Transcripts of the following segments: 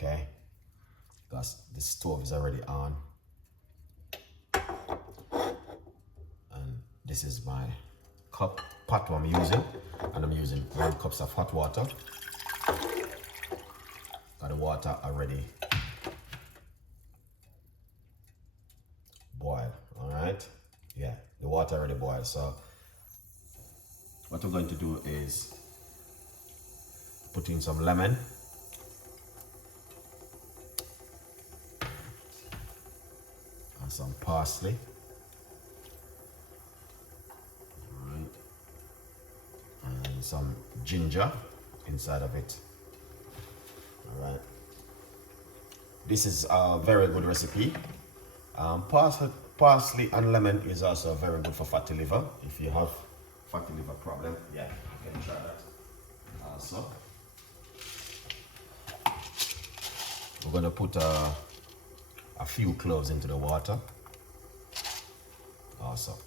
okay? Because the stove is already on. And this is my pot I'm using, and I'm using 1 cup of hot water. Got the water already boiled, all right? Yeah, the water already boiled. So what we're going to do is put in some lemon. And some parsley. All right. And some ginger inside of it. All right. This is a very good recipe. Parsley and lemon is also very good for fatty liver. If you have fatty liver problem, yeah, you can try that also. We're gonna put a few cloves into the water also.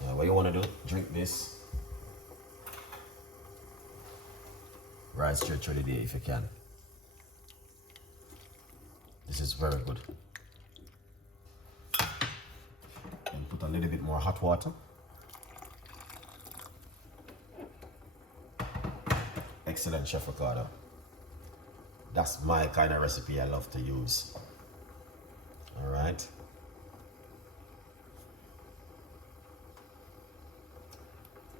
Now what you want to do, drink this right straight through the day if you can. This is very good. And put a little bit more hot water. Excellent, Chef Ricardo. That's my kind of recipe I love to use. All right.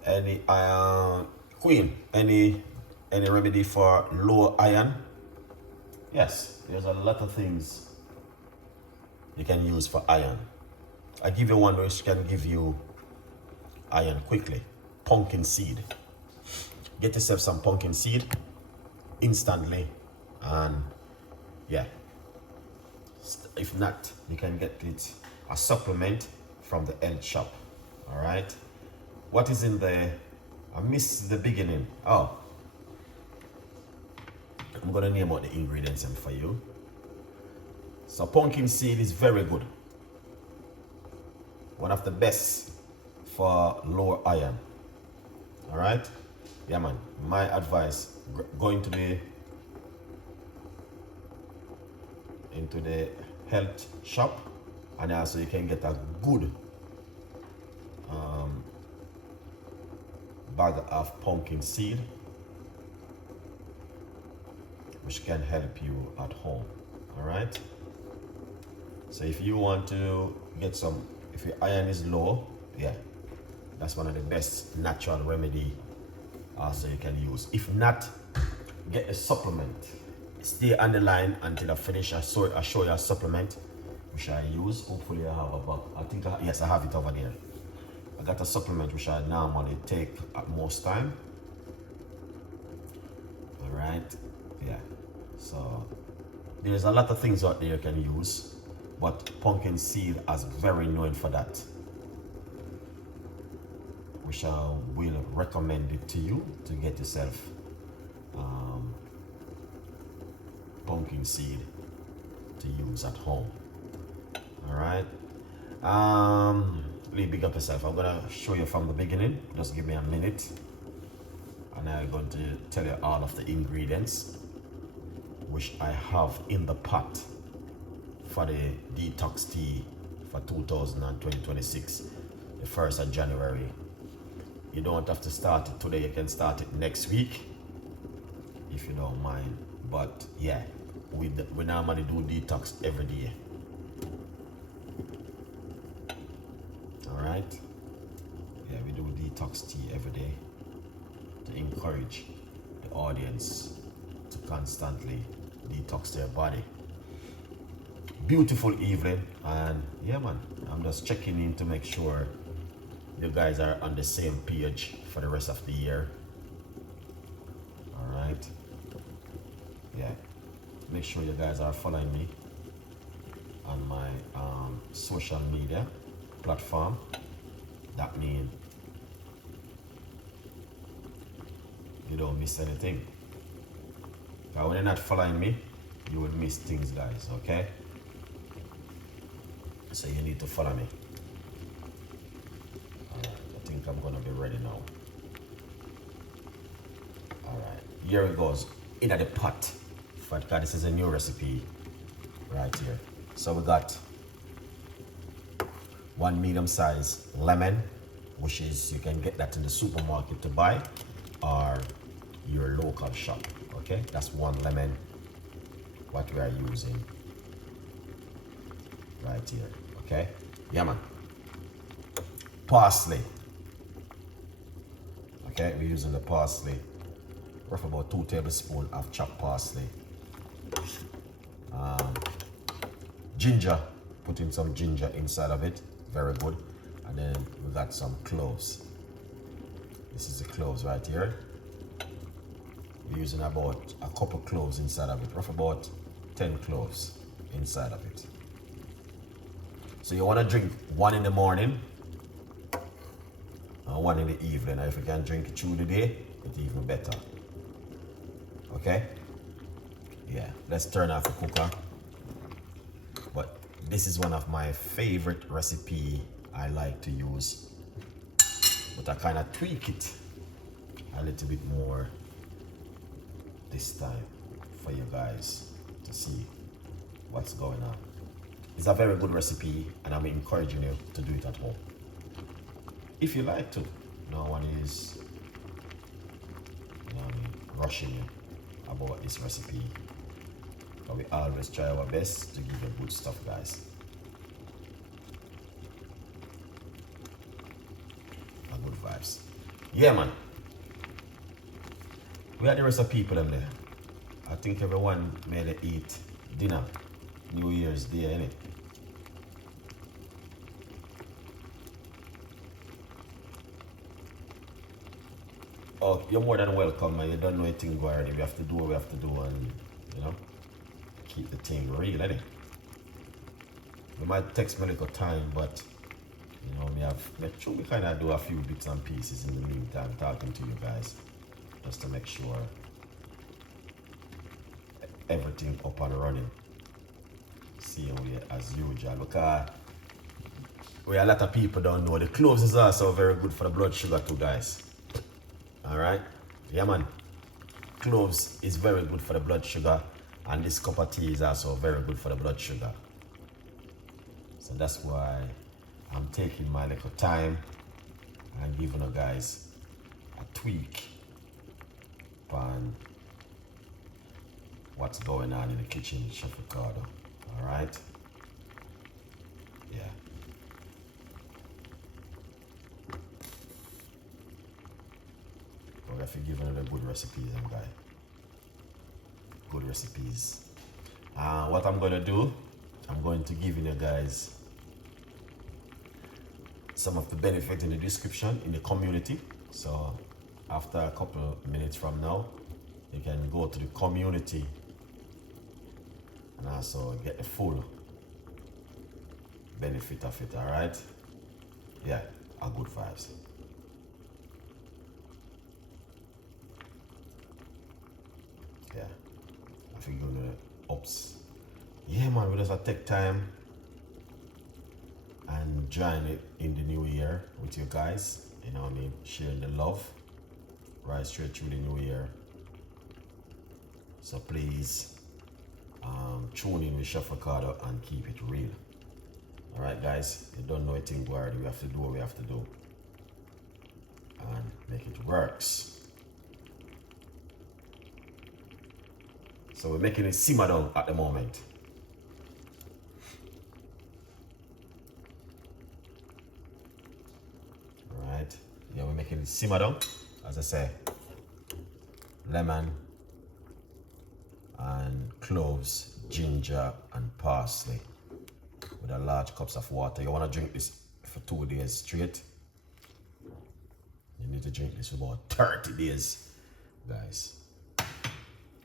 Any Queen, any remedy for low iron? Yes, there's a lot of things you can use for iron. I give you one which can give you iron quickly. Pumpkin seed. Get yourself some pumpkin seed instantly, and yeah, if not, you can get it a supplement from the health shop. All right, what is in there? I missed the beginning. Oh, I'm gonna name out the ingredients for you. So pumpkin seed is very good, one of the best for lower iron. All right. Yeah, man, my advice, go into the health shop, and also you can get a good bag of pumpkin seed, which can help you at home. All right. So if you want to get some, if your iron is low, yeah, that's one of the best natural remedy also you can use. If not, get a supplement. Stay on the line until I finish. I show you a supplement which I use. Hopefully I have about, yes, I have it over there. I got a supplement which I normally take at most time. All right, yeah. So there's a lot of things out there you can use, but pumpkin seed is very known for that, which I will recommend it to you to get yourself pumpkin seed to use at home. All right. Really big up yourself. I'm gonna show you from the beginning. Just give me a minute, and I'm going to tell you all of the ingredients which I have in the pot for the detox tea for 2026, the 1st of January. You don't have to start it today, you can start it next week if you don't mind. But yeah, we normally do detox every day. All right, yeah, we do detox tea every day to encourage the audience to constantly detox their body. Beautiful evening, and yeah, man, I'm just checking in to make sure you guys are on the same page for the rest of the year. All right, yeah, make sure you guys are following me on my social media platform. That means you don't miss anything. Now when you're not following me, you will miss things, guys. Okay, so you need to follow me. All right, I think I'm gonna be ready now. here it goes into the pot. But this is a new recipe right here. So we got 1 medium-sized lemon, which is, you can get that in the supermarket to buy or your local shop. Okay, that's 1 lemon what we are using right here. Okay, yeah man. Parsley. Okay, we're using the parsley. Rough about 2 tablespoons of chopped parsley. Ginger, put in some ginger inside of it, very good. And then we got some cloves. This is the cloves right here. We're using about a couple cloves inside of it, rough about 10 cloves inside of it. So you want to drink 1 in the morning and 1 in the evening. Now if you can drink it through the day, it's even better. Okay? Yeah, let's turn off the cooker. But this is one of my favorite recipe I like to use. But I kind of tweak it a little bit more this time for you guys to see what's going on. It's a very good recipe and I'm encouraging you to do it at home. If you like to. No one is rushing you about this recipe. But we always try our best to give you good stuff, guys. And good vibes. Yeah, man. We had the rest of people in there. I think everyone made it eat dinner. New Year's Day, innit? Oh, you're more than welcome, man. You don't know anything already. We have to do what we have to do and, you know, keep the thing real, innit? You might text me a little time, but, you know, we kind of do a few bits and pieces in the meantime, talking to you guys, just to make sure everything up and running. See we as usual, because a lot of people don't know the cloves is also very good for the blood sugar too, guys. Alright? Yeah man. Cloves is very good for the blood sugar, and this cup of tea is also very good for the blood sugar. So that's why I'm taking my little time and giving you guys a tweak on what's going on in the kitchen with Chef Ricardo. Alright? Yeah. But if you're giving another good recipes, and guy. Good recipes. What I'm gonna do, I'm going to give you guys some of the benefit in the description in the community. So after a couple of minutes from now, you can go to the community and also get the full benefit of it. All right? Yeah, a good vibes. Yeah, I think you're gonna ups. Yeah, man, we just take time and join it in the new year with you guys. You know what I mean? Sharing the love right straight through the new year. So please tune in with Chef Ricardo and keep it real. Alright guys, you don't know anything already. We have to do what we have to do and make it works. So we're making it simmer down at the moment. Alright, yeah, we're making it simmer down. As I say, lemon and cloves, ginger and parsley with a large cups of water. You want to drink this for 2 days straight. You need to drink this for about 30 days, guys.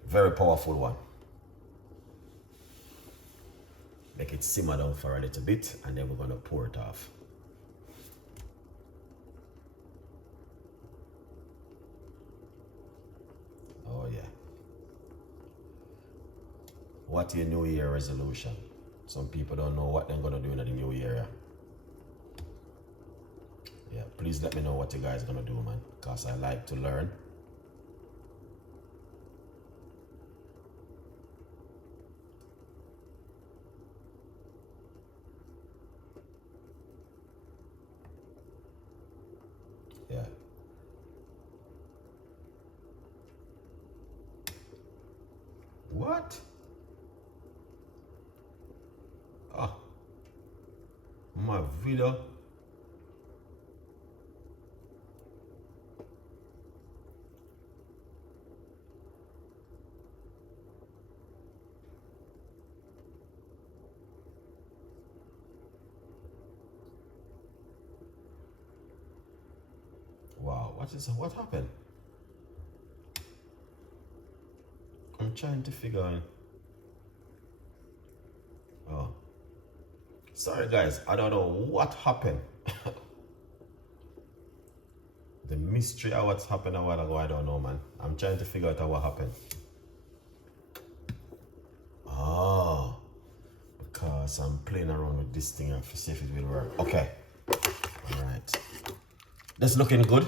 Very powerful one. Make it simmer down for a little bit and then we're going to pour it off. Oh yeah. What's your New Year resolution? Some people don't know what they're gonna do in the new year. Yeah, please let me know what you guys are gonna do, man. Because I like to learn. What? Ah, my video. Wow, what happened? I'm trying to figure out. Oh, sorry guys, I don't know what happened. The mystery of what's happened a while ago, I don't know, man. I'm trying to figure out what happened. Oh, because I'm playing around with this thing and see if it will work. Okay, all right. This looking good,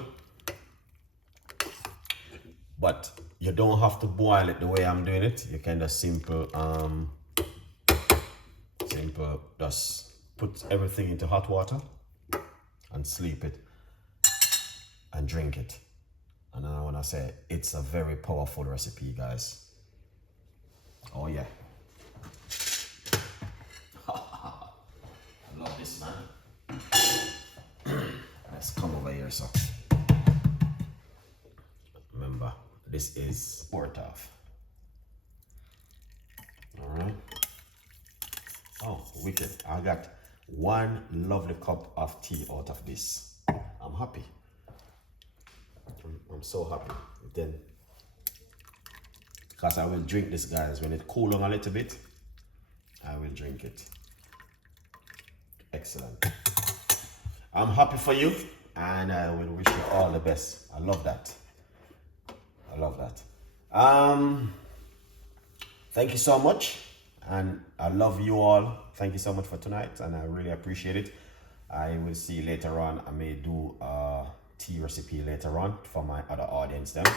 but you don't have to boil it the way I'm doing it. You can just simple, just put everything into hot water and sleep it and drink it. And then I want to say it's a very powerful recipe, guys. Oh yeah. I love this, man. Let's come over here, so. Remember, this is poured off. All right. Oh, wicked. I got one lovely cup of tea out of this. I'm happy. I'm so happy. Then, because I will drink this, guys. When it cools down a little bit, I will drink it. Excellent. I'm happy for you, and I will wish you all the best. I love that. I love that. Thank you so much, and I love you all. Thank you so much for tonight, and I really appreciate it. I will see you later on. I may do a tea recipe later on for my other audience then.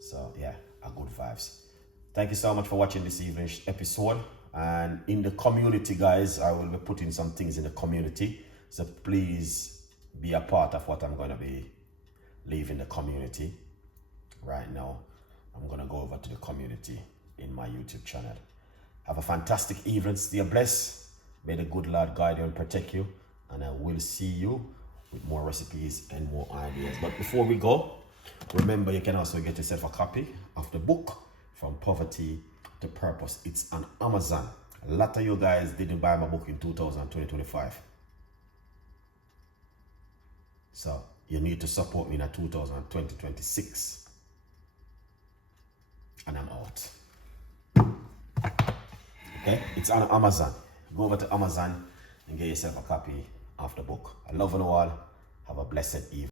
So yeah, a good vibes. Thank you so much for watching this evening's episode. And in the community, guys, I will be putting some things in the community. So please be a part of what I'm going to be leaving the community. Right now, I'm going to go over to the community in my YouTube channel. Have a fantastic evening. Stay blessed. May the good Lord guide you and protect you. And I will see you with more recipes and more ideas. But before we go, remember you can also get yourself a copy of the book, From Poverty to Purpose. It's on Amazon. A lot of you guys didn't buy my book in 2025. So you need to support me in 2026. And I'm out. Okay, it's on Amazon. Go over to Amazon and get yourself a copy of the book. I love you all. Have a blessed evening.